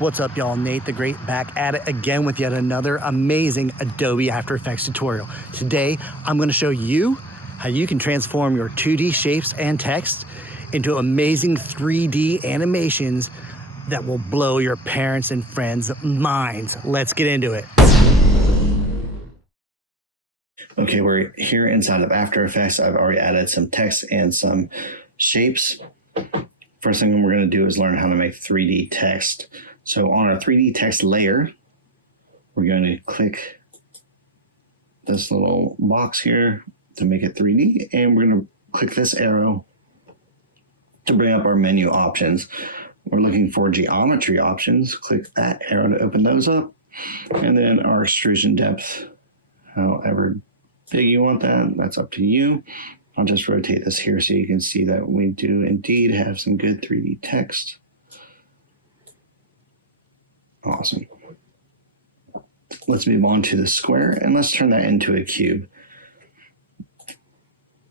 What's up, y'all? Nate the Great back at it again with yet another amazing Adobe After Effects tutorial. Today, I'm going to show you how you can transform your 2D shapes and text into amazing 3D animations that will blow your parents and friends' minds. Let's get into it. Okay, we're here inside of After Effects. I've already added some text and some shapes. First thing we're going to do is learn how to make 3D text. So on our 3D text layer, we're going to click this little box here to make it 3D, and we're going to click this arrow to bring up our menu options. We're looking for geometry options. Click that arrow to open those up, and then our extrusion depth, however big you want that, that's up to you. I'll just rotate this here so you can see that we do indeed have some good 3D text. Awesome. Let's move on to the square and let's turn that into a cube.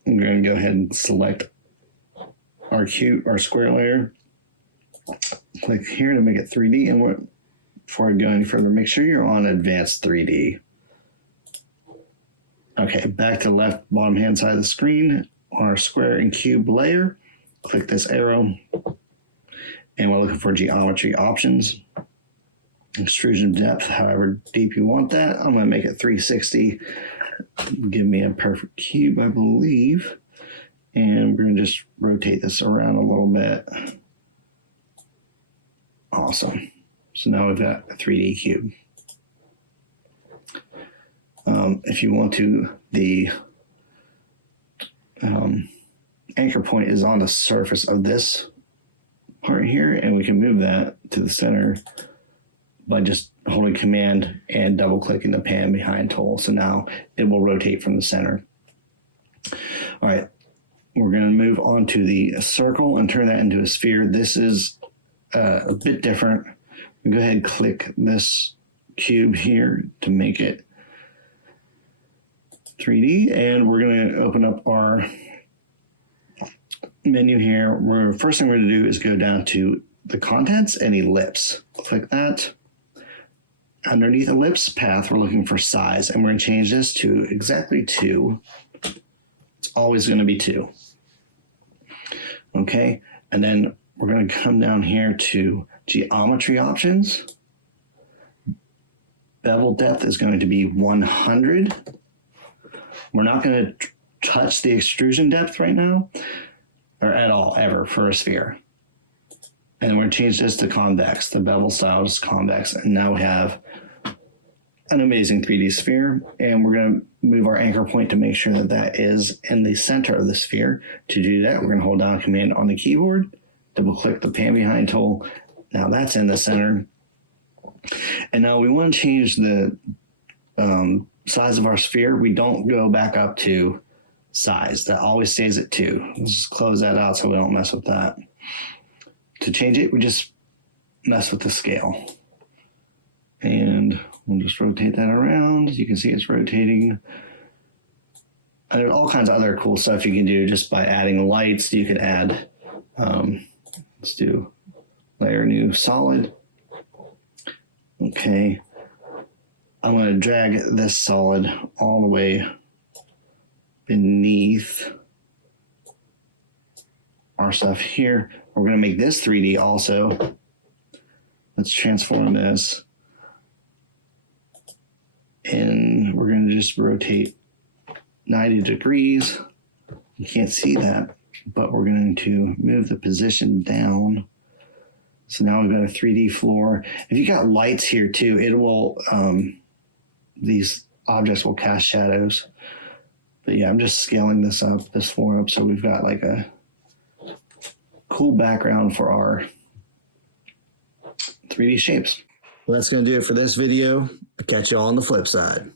I'm going to go ahead and select our cube, our square layer. Click here to make it 3D, and before I go any further, make sure you're on Advanced 3D. Okay, back to the left bottom hand side of the screen on our square and cube layer. Click this arrow, and we're looking for geometry options. Extrusion depth, however deep you want that. I'm going to make it 360. Give me a perfect cube, I believe. And we're going to just rotate this around a little bit. Awesome. So now we've got a 3D cube. If you want to, the anchor point is on the surface of this part here, and we can move that to the center by just holding Command and double clicking the pan behind tool. So now it will rotate from the center. All right, we're going to move on to the circle and turn that into a sphere. This is a bit different. We go ahead and click this cube here to make it 3D, and we're going to open up our menu here. First thing we're going to do is go down to the contents and ellipse. Click that. Underneath ellipse path, we're looking for size, and we're going to change this to exactly 2. It's always going to be 2. Okay, and then we're going to come down here to geometry options. Bevel depth is going to be 100. We're not going to touch the extrusion depth right now, or at all, ever, for a sphere. And we're going to change this to convex. The bevel style is convex. And now we have an amazing 3D sphere. And we're going to move our anchor point to make sure that that is in the center of the sphere. To do that, we're going to hold down Command on the keyboard, double click the pan behind tool. Now that's in the center. And now we want to change the size of our sphere. We don't go back up to size. That always stays at 2. Let's just close that out so we don't mess with that. To change it, we just mess with the scale. And we'll just rotate that around. You can see it's rotating. And there's all kinds of other cool stuff you can do just by adding lights. You could add, let's do layer new solid. Okay. I'm going to drag this solid all the way beneath our stuff here. We're going to make this 3D also. Let's transform this. And we're going to just rotate 90 degrees. You can't see that, but we're going to move the position down. So now we've got a 3D floor. If you got lights here too, it will, these objects will cast shadows. But yeah, I'm just scaling this up, this floor up, so we've got like a cool background for our 3D shapes. Well, that's going to do it for this video. I'll catch you all on the flip side.